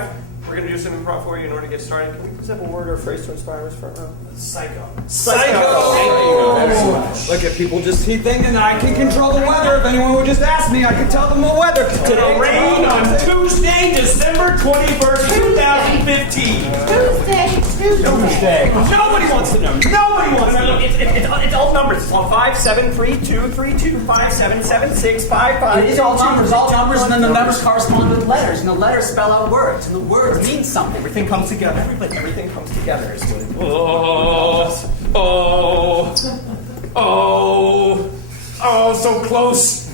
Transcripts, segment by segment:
5. We're going to do some improv for you in order to get started. Can we please have a word or a phrase to inspire us front row? Psycho. Psycho! Thank you very much. Look at people just keep thinking that I can control the weather. If anyone would just ask me, I could tell them the weather today. Rain on Tuesday, December 21st, 2015. Tuesday. Nobody wants to know. Nobody wants to know. It's all numbers. It's all 5, 7, 3, 2, 3, 2, 5, 7, 7, 6, 5, 5. It is all numbers, and then the numbers correspond with letters, and the letters spell out words, and the words mean something. Everything comes together. Everything comes together is what it is.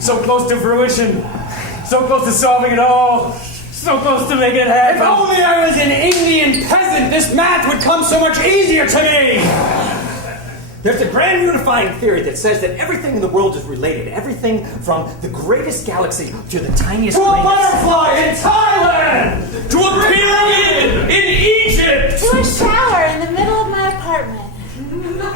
So close to fruition, so close to solving it all, so close to making it happen. If only I was an Indian peasant, this math would come so much easier to me. There's a grand unifying theory that says that everything in the world is related. Everything from the greatest galaxy to the tiniest To a grain of butterfly in Thailand! To a pyramid in Egypt! To a shower in the middle of my apartment.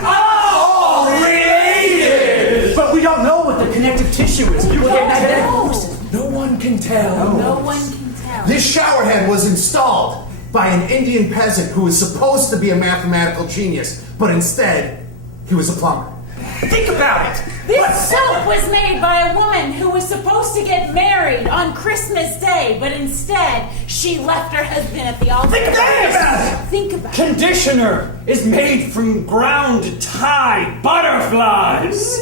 all related! But we don't know what the connective tissue is. You can't magnetic forces. No one can tell. No one can tell. This showerhead was installed by an Indian peasant who was supposed to be a mathematical genius, but instead, he was a plumber. Think about it. This soap was made by a woman who was supposed to get married on Christmas Day, but instead, she left her husband at the altar. Think about it. Think about it. Conditioner is made from ground Thai butterflies.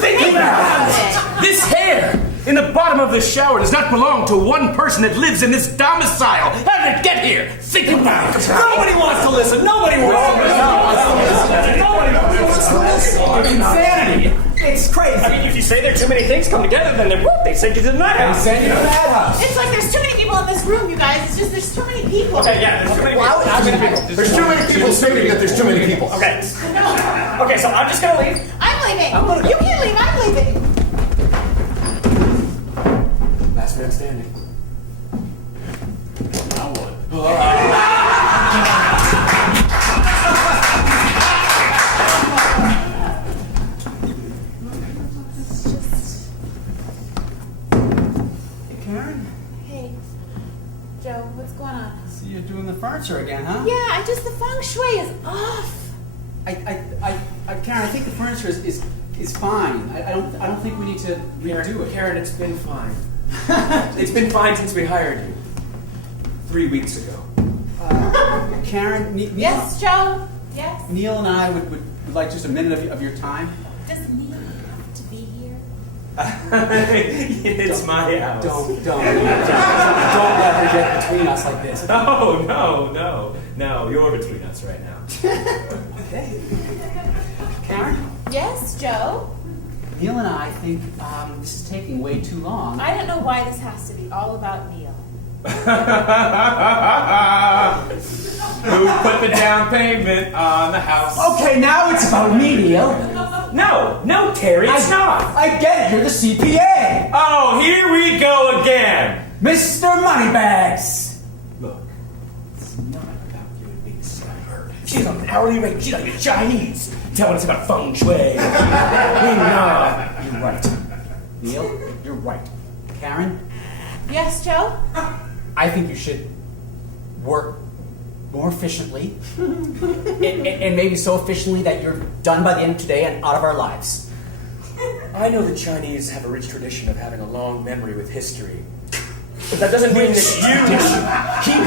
Think about it. This hair in the bottom of this shower does not belong to one person that lives in this domicile. How did it get here? Think about it. Nobody wants to listen. Nobody wants to listen. Nobody wants to listen. Insanity. It's crazy. I mean, if you say there are too many things come together, then they send you to the madhouse. Send you to the madhouse. It's like there's too many people in this room, you guys. It's just there's too many people. Okay, yeah, there's too many people. There's too many people stating that there's too many people. Okay. Okay, so I'm just going to leave. I'm leaving. You can't leave. I'm leaving. Last man standing. Now what? Karen, Hey, Joe, what's going on? so you're doing the furniture again, huh? Yeah, the feng shui is off. Karen, I think the furniture is fine. I don't think we need to redo it. Karen, it's been fine. It's been fine since we hired you. 3 weeks ago. Karen, Yes, Joe? Yes? Neil and I would like just a minute of your time. Does Neil have to be here? It's my house. Don't let her get between us like this. No, you're between us right now. Okay. Karen, Yes, Joe? Neil and I think this is taking way too long. I don't know why this has to be all about Neil. Who put the down payment on the house? Okay, now it's about me, Neil. No, Terry, it's not. I get it, you're the CPA. Oh, here we go again. Mr. Moneybags. Look, it's not about you and me, this is about her. She's on an hourly rate. She's not even Chinese. Telling us about feng shui. You're right. Neil, you're right. Karen, Yes, Joe? I think you should work more efficiently. and maybe so efficiently that you're done by the end of today and out of our lives. I know the Chinese have a rich tradition of having a long memory with history. But that doesn't mean that He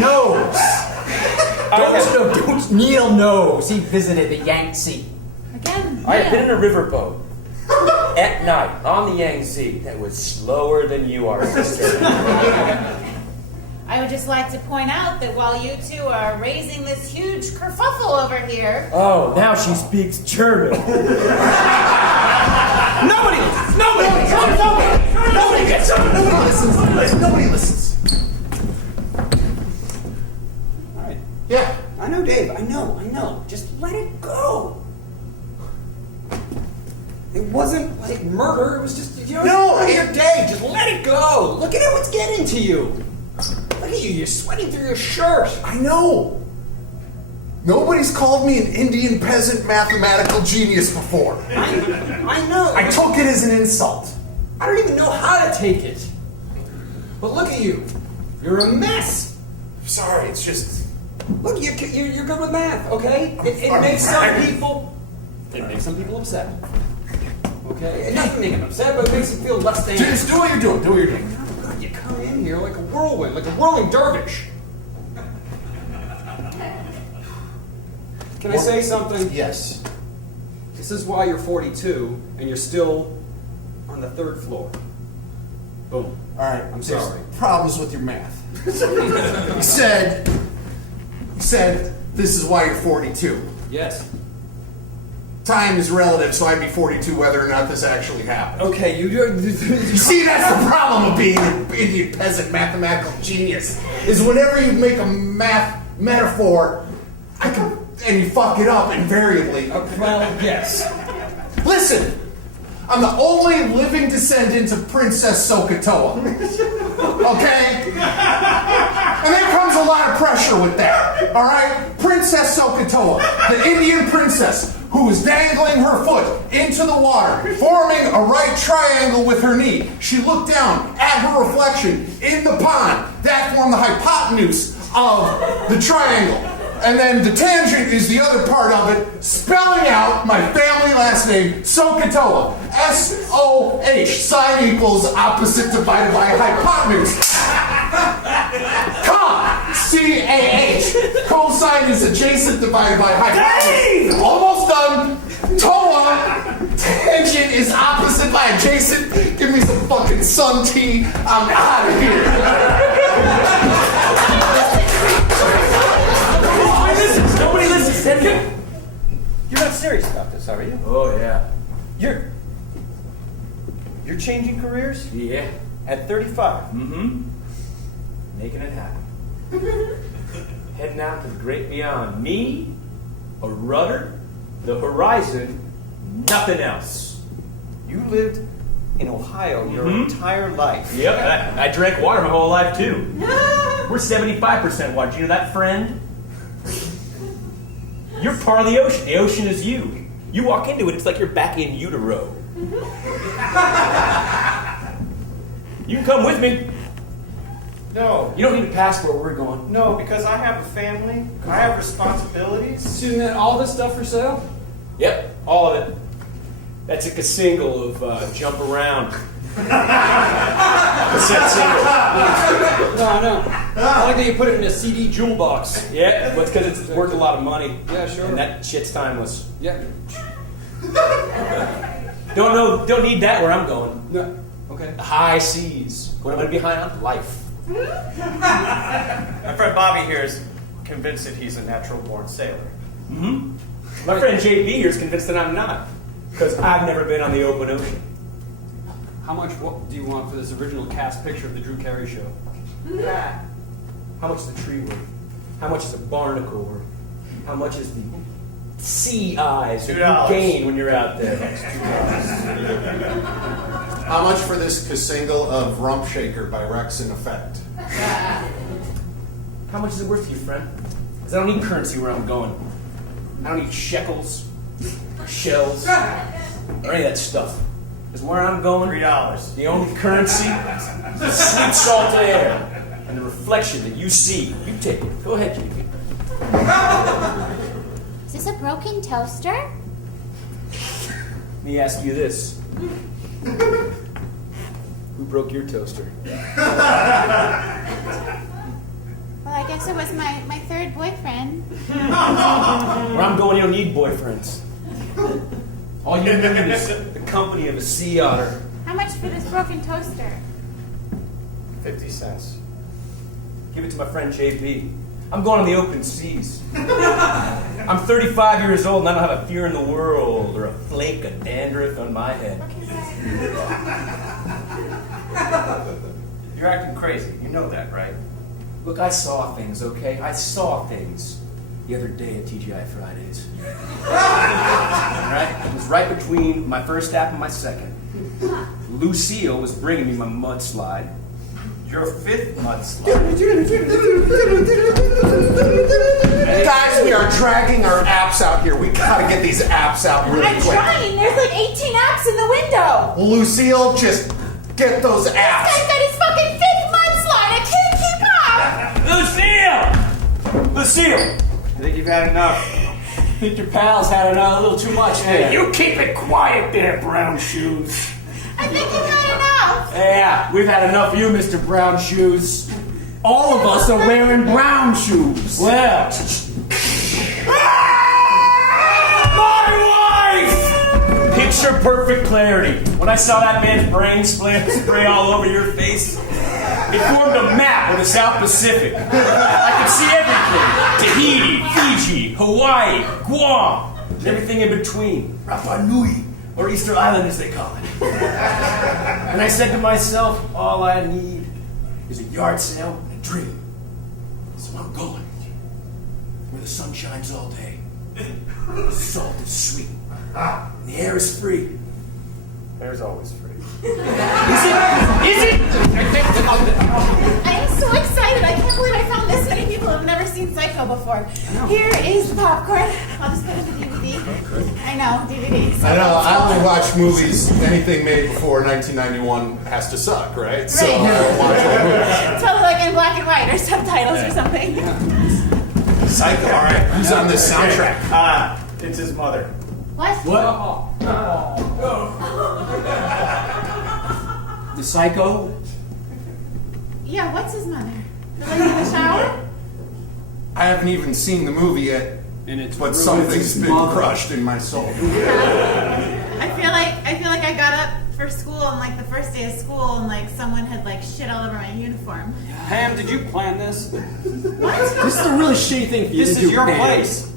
knows. Neil knows. He visited the Yangtze. Again, I have been in Neil. a riverboat at night on the Yangtze that was slower than you are, sister. I would just like to point out that while you two are raising this huge kerfuffle over here, Oh, now she speaks German. Nobody listens. All right. Yeah. I know, Dave. I know. Just let it go. It wasn't like murder. It was just, No, your day. Just let it go. Look at it. What's getting to you? Look at you. You're sweating through your shirt. I know. Nobody's called me an Indian peasant mathematical genius before. I know. I took it as an insult. I don't even know how to take it. But look at you. You're a mess. Sorry, it's just... Look, you're good with math, okay? It makes some people... It makes some people upset. Okay? It doesn't make them upset, but it makes them feel less than... Just do what you're doing. Do what you're doing. You come in here like a whirlwind, like a whirling dervish. Can I say something? Yes. This is why you're 42 and you're still on the 3rd floor. Boom. All right. I'm there's sorry. Problems with your math. You said this is why you're 42. Yes. Time is relative, so I'd be 42 whether or not this actually happened. Okay, You see, that's the problem of being an Indian peasant mathematical genius. Is whenever you make a math metaphor, and you fuck it up invariably. Well, yes. Listen, I'm the only living descendant of Princess Sokotoa. Okay? And there comes a lot of pressure with that. Alright? Princess Sokotoa, the Indian princess who was dangling her foot into the water, forming a right triangle with her knee. She looked down at her reflection in the pond. That formed the hypotenuse of the triangle. And then the tangent is the other part of it, spelling out my family last name, Sokotoa. S-O-H. Sine equals opposite divided by hypotenuse. Ka. C-A-H. Cosine is adjacent divided by hypotenuse. Almost done. Toa. Tangent is opposite by adjacent. Give me some fucking sun tea. I'm out of here. Nobody listens to you. You're not serious about this, are you? Oh, yeah. You're changing careers Yeah. at 35. Mm-hmm. Making it happen. Heading out to the great beyond. Me, a rudder, the horizon, nothing else. You lived in Ohio your entire life. Yep, I drank water my whole life, too. We're 75% water. Do you know that, friend? You're part of the ocean. The ocean is you. You walk into it, it's like you're back in utero. You can come with me. No. You don't need a passport where we're going. No, because I have a family. I have responsibilities. So you got all this stuff for sale? Yep, all of it. That's a single of Jump Around. Cassette single. No, I know. I like that you put it in a CD jewel box. Yeah, but it's because it's worth a lot of money. Yeah, sure. And that shit's timeless. Yeah. Don't need that where I'm going. No. Okay. The high seas. What am I behind on? Life. My friend Bobby here is convinced that he's a natural-born sailor. Mm-hmm. My friend JB here is convinced that I'm not. Because I've never been on the open ocean. How much what do you want for this original cast picture of the Drew Carey show? How much is the tree worth? How much is a barnacle worth? How much is the sea eyes that you $2. gain when you're out there? How much for this single of Rump Shaker by Rex in Effect? How much is it worth to you, friend? Because I don't need currency where I'm going. I don't need shekels, or shells, or any of that stuff. Because where I'm going, $3. the only currency is the sweet salt air and the reflection that you see. You take it. Go ahead, JP. Is this a broken toaster? Let me ask you this. Who broke your toaster? Well, I guess it was my third boyfriend. Where I'm going, you don't need boyfriends. All you need is the company of a sea otter. How much for this broken toaster? 50 cents. Give it to my friend JB. I'm going on the open seas. I'm 35 years old and I don't have a fear in the world or a flake of dandruff on my head. You're acting crazy. You know that, right? Look, I saw things, okay? I saw things the other day at TGI Fridays. Right? It was right between my first app and my second. Lucille was bringing me my mudslide. Your fifth mudslide. Guys, we are dragging our apps out here. We gotta get these apps out really I'm quick. trying. There's like 18 apps in the window. Lucille, just get those This apps. guy's got his fucking fifth mudslide. I can't keep up. Lucille! Lucille, I think you've had enough. I think your pals had a little too much there. You keep it quiet there, Brown Shoes. I think you've had enough. Yeah, we've had enough of you, Mr. Brown Shoes. All of us are wearing brown shoes. Well, My wife! Picture perfect clarity. When I saw that man's brain spray all over your face, it formed a map of the South Pacific. I could see everything. Tahiti, Fiji, Hawaii, Guam, and everything in between. Rapa Nui, or Easter Island as they call it. And I said to myself, all I need is a yard sale and a dream. So I'm going where the sun shines all day. The salt is sweet. And the air is free. Air's always free. Is it? I am so excited. I can't believe I found this many people who have never seen Psycho before. Here is the popcorn. I'll just put it in the DVD. I know, DVDs. I know, I only watch movies, anything made before 1991 has to suck, right? So I don't watch all movies. Totally like in black and white or subtitles or something. Psycho, alright. Who's on this soundtrack? It's his mother. What? the Psycho. Yeah, what's his mother? The lady in the shower? I haven't even seen the movie yet, but something's been crushed in my soul. I feel like I got up for school on like the first day of school and like someone had like shit all over my uniform. Pam, did you plan this? What? This is a really shitty thing for you This to do, is your Pam. place.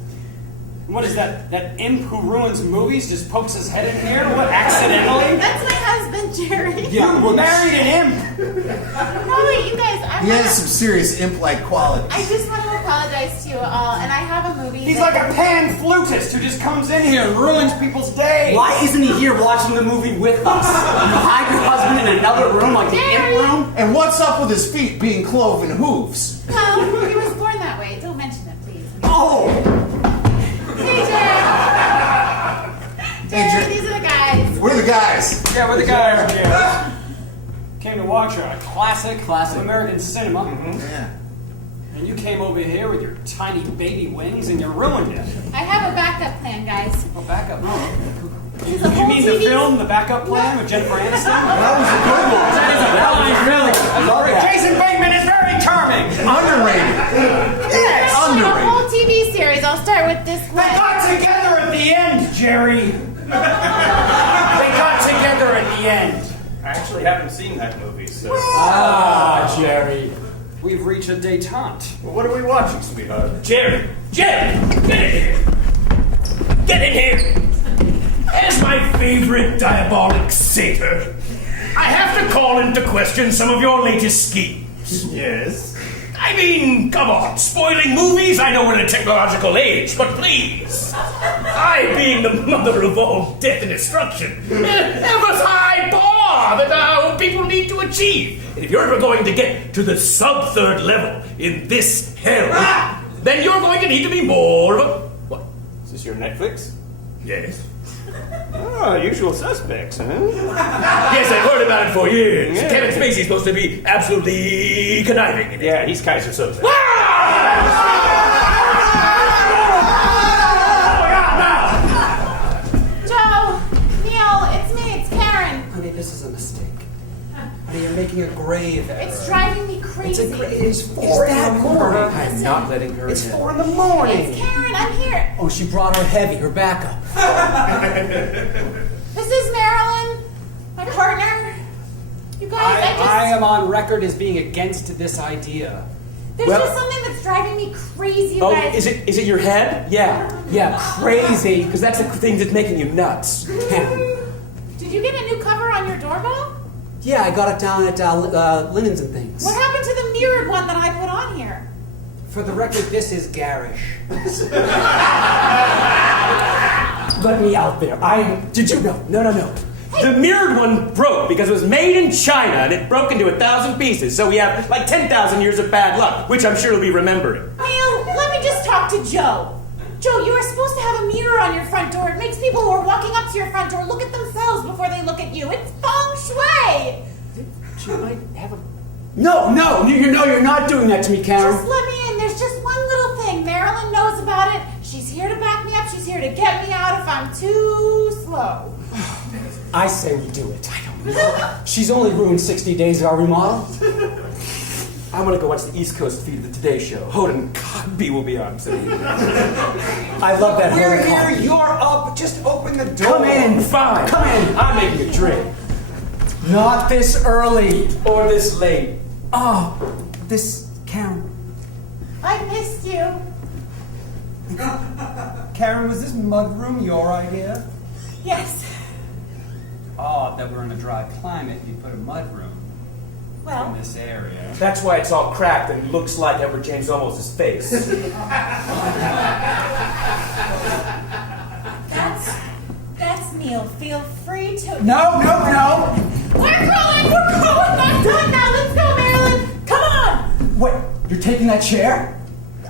What is that? That imp who ruins movies just pokes his head in here? What, accidentally? That's my husband, Jerry. Yeah, you married an imp! No, wait, you guys, He has some serious imp-like qualities. I just want to apologize to you all, and I have a movie. He's like a pan flutist who just comes in here and ruins people's day. Why isn't he here watching the movie with us? You hide your husband in another room, like the Jerry! imp room? And what's up with his feet being cloven hooves? No, he was born that way. Don't mention it, please. Oh! Hey, Jerry, these are the guys. We're the guys. Yeah, we're the guys. Yeah. Came to watch a classic of American cinema. Yeah. And you came over here with your tiny baby wings and you ruined it. I have a backup plan, guys. Oh, backup. This is a You whole mean the TV film, The Backup Plan with Jennifer Aniston? Jason Bateman is very charming. Underrated. Yes. a Underrated. whole TV series. I'll start with this They one. got together at the end, Jerry. They got together at the end. I actually haven't seen that movie, so. Ah, Jerry. We've reached a detente. Well, what are we watching, sweetheart? Jerry! Jerry! Get in here! Get in here! As my favorite diabolic satyr, I have to call into question some of your latest schemes. Yes? I mean, come on, spoiling movies? I know we're in a technological age, but please. I, being the mother of all death and destruction, have a high bar that people need to achieve. And if you're ever going to get to the sub-third level in this hell, then you're going to need to be more of a... What? Is this your Netflix? Yes. Oh, Usual Suspects, huh? Yes, I've heard about it for years. Yeah. Kevin Spacey's supposed to be absolutely conniving in it. Yeah, he's Kaiser Soze. Joe, Neil, it's me. It's Karen. Honey, this is a mistake. Honey, you're making a grave error. It's driving me crazy. It's 4 in the morning. I'm not letting her It's in. 4 in the morning. It's Karen. I'm here. Oh, she brought her heavy, her backup. This is Marilyn, my partner. You guys, I am on record as being against this idea. There's just something that's driving me crazy, you guys. Is it your head? Yeah, crazy, because that's the thing that's making you nuts. Did you get a new cover on your doorbell? Yeah, I got it down at Linens and Things. What happened to the mirrored one that I put on here? For the record, this is garish. Let me out there. Did you know? No. The mirrored one broke because it was made in China and it broke into 1,000 pieces. So we have like 10,000 years of bad luck, which I'm sure you'll be remembering. Neil, let me just talk to Joe. Joe, you are supposed to have a mirror on your front door. It makes people who are walking up to your front door look at themselves before they look at you. It's feng shui. She might have a... No, you're not doing that to me, Karen. Just let me in. There's just one little gone too slow. I say we do it. I don't know. She's only ruined 60 days of our remodel. I want to go watch the East Coast feed of the Today Show. Hoden Cogby will be on today. I love that. We're Hoden here, coffee. you're up, just open the door. Come in. Fine. Come in. I'm making a drink. Not this early. Or this late. Oh, this Karen. I missed you. Karen, was this mudroom your idea? Yes. Odd that we're in a dry climate, you put a mudroom in Well, this area. That's why it's all cracked and looks like Edward James Olmos' face. that's Neil. Feel free to. No. We're going. I'm done now. Let's go, Marilyn. Come on. Wait, you're taking that chair?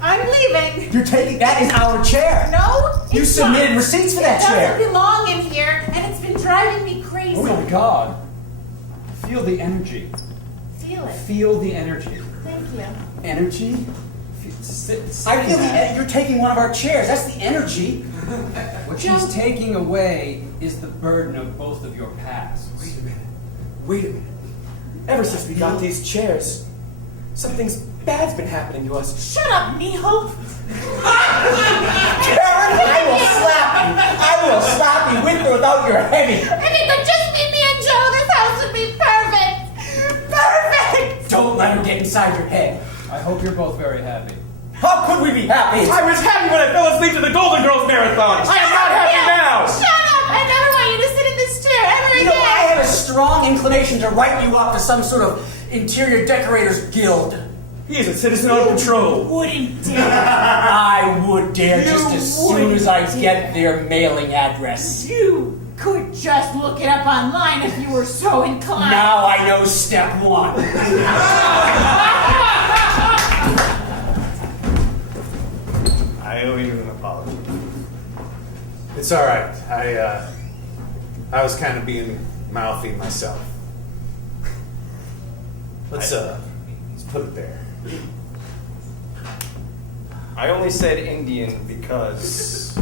I'm leaving. You're taking that is our chair. No. You it's submitted not. receipts for that It chair. doesn't belong in here, and it's been driving me crazy. Oh my God. Feel the energy. Feel it. Feel the energy. Thank you. Energy? Sit I feel that. you're taking one of our chairs. That's the energy. What she's taking away is the burden of both of your pasts. Wait a minute. Ever since we got these chairs, something's bad's been happening to us. Shut up, Neil. Karen, I will slap you with or without your heavy. If it could just be me and Joe, this house would be perfect. Perfect. Don't let her get inside your head. I hope you're both very happy. How could we be happy? I was happy when I fell asleep to the Golden Girls marathon. I am not happy now. Shut up. I never want you to sit in this chair ever You again. know, I have a strong inclination to write you up to some sort of interior decorators guild. He is a citizen on patrol. Wouldn't dare. I would dare just as soon wouldn't as I get their mailing address. You could just look it up online if you were so inclined. Now I know step one. I owe you an apology. It's all right. I was kind of being mouthy myself. Let's put it there. I only said Indian because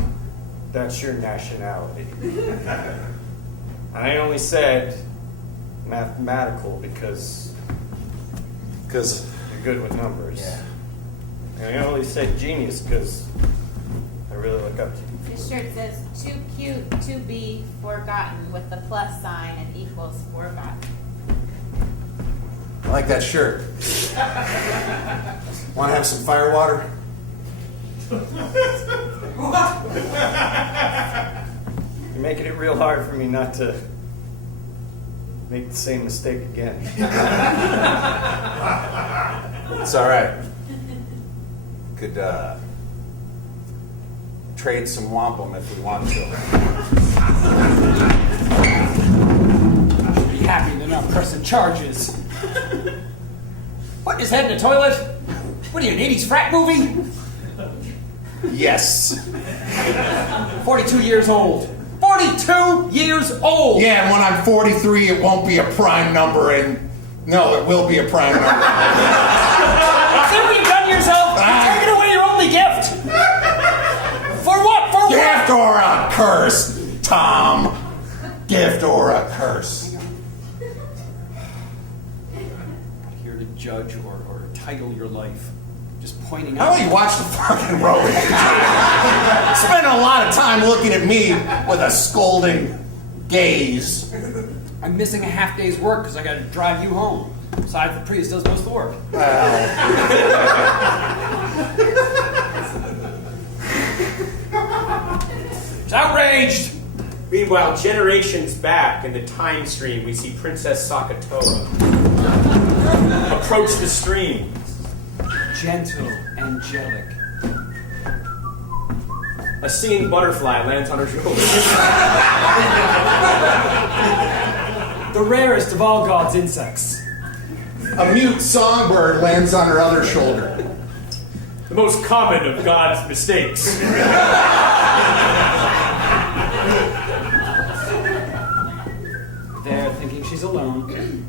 that's your nationality. And I only said mathematical because you're good with numbers. Yeah. And I only said genius because I really look up to you. This shirt says too cute to be forgotten with the plus sign and equals forgotten. I like that shirt. Want to have some fire water? You're making it real hard for me not to make the same mistake again. It's all right. Could trade some wampum if we want to. Should be happy they're not pressing charges. Putting his head in the toilet? What are you, an 80s frat movie? Yes. 42 years old. 42 years old! Yeah, and when I'm 43, it won't be a prime number, and no, it will be a prime number. See what you've done to yourself? You're taking away your only gift! For what? For what? Gift or a curse, Tom. Gift or a curse. Not here to judge or title your life. Just pointing How out. about you watch the fucking road? Spend a lot of time looking at me with a scolding gaze. I'm missing a half day's work because I got to drive you home. Besides, the Prius does most of the work. He's outraged! Meanwhile, generations back in the time stream, we see Princess Sakatoa approach the stream. Gentle, angelic. A singing butterfly lands on her shoulder. The rarest of all God's insects. A mute songbird lands on her other shoulder. The most common of God's mistakes. There, thinking she's alone,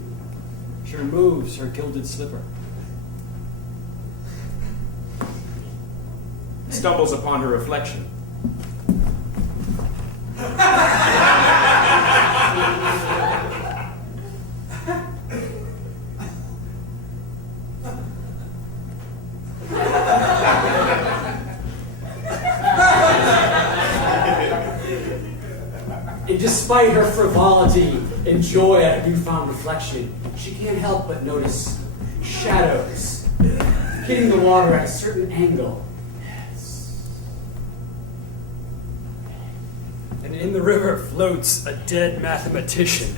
she removes her gilded slipper. Stumbles upon her reflection. despite her frivolity and joy at a newfound reflection, she can't help but notice shadows hitting the water at a certain angle. And in the river floats a dead mathematician.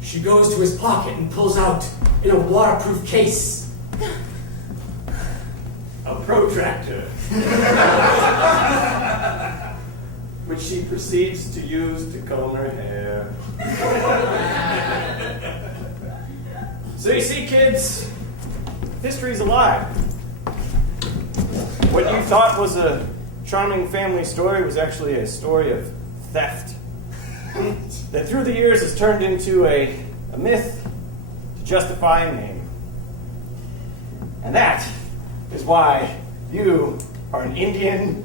She goes to his pocket and pulls out in a waterproof case A protractor. Which she proceeds to use to comb her hair. So you see, kids, history's alive. What you thought was a charming family story was actually a story of theft. That through the years has turned into a myth to justify a name. And that is why you are an Indian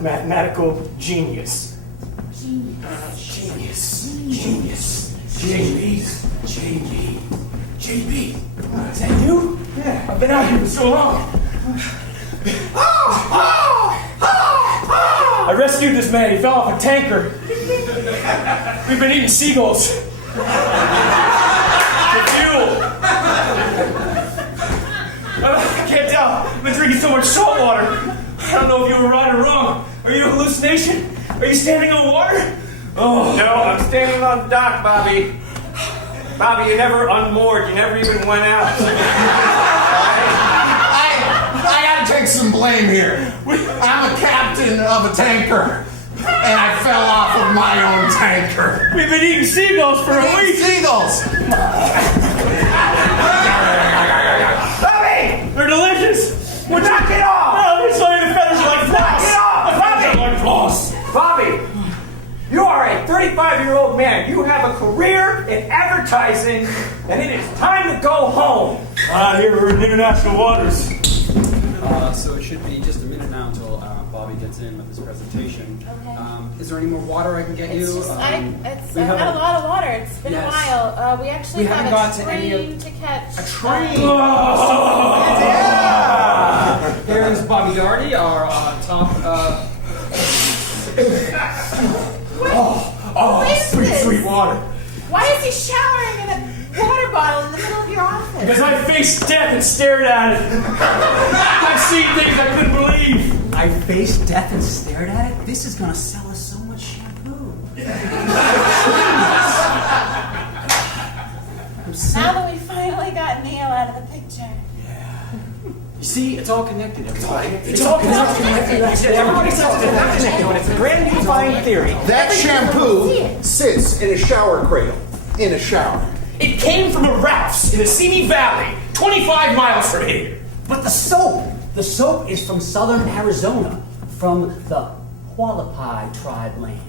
mathematical genius. Genius. JB. Is that you? Yeah. I've been out here for so long. I rescued this man. He fell off a tanker. We've been eating seagulls. For fuel. I can't tell. I've been drinking so much salt water. I don't know if you were right or wrong. Are you a hallucination? Are you standing on water? Oh. No, I'm standing on dock, Bobby. Bobby, you never unmoored. You never even went out. I gotta take some blame here. I'm a captain of a tanker, and I fell off of my own tanker. We've been eating seagulls for a week. Seagulls! Bobby! They're delicious! Well, knock it off! No, they're sorry, the feathers are like floss! Knock it off! Bobby! Like floss! Bobby, you are a 35-year-old man. You have a career in advertising, and it is time to go home. Here we're in international waters. So it should be just a minute now until Bobby gets in with his presentation. Okay. Is there any more water I can get you? It's just, I've we had have a lot of water. It's been Yes. a while. We actually We haven't have got a to any of- train to catch. A train! Yeah! Here's Bobby Darty, our top. What is Sweet, this? sweet water. Why is he showering in a water bottle in the middle of your office? Because I faced death and stared at it. I've seen things I couldn't believe. I faced death and stared at it? This is gonna sell us so much shampoo. Now that we finally got Neil out of the picture. You see, it's all connected. It's all connected. It's a brand new fine theory. That shampoo sits in a shower cradle. In a shower. It came from a Ralph's in the Simi Valley, 25 miles from here. But the soap is from southern Arizona, from the Hualapai tribe land.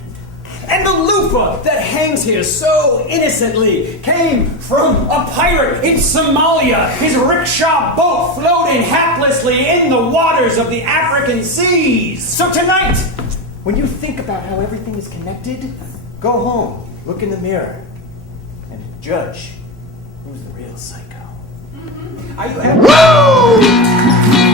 And the loofah that hangs here so innocently came from a pirate in Somalia, his rickshaw boat floating haplessly in the waters of the African seas. So tonight, when you think about how everything is connected, go home, look in the mirror, and judge who's the real psycho. Are you happy?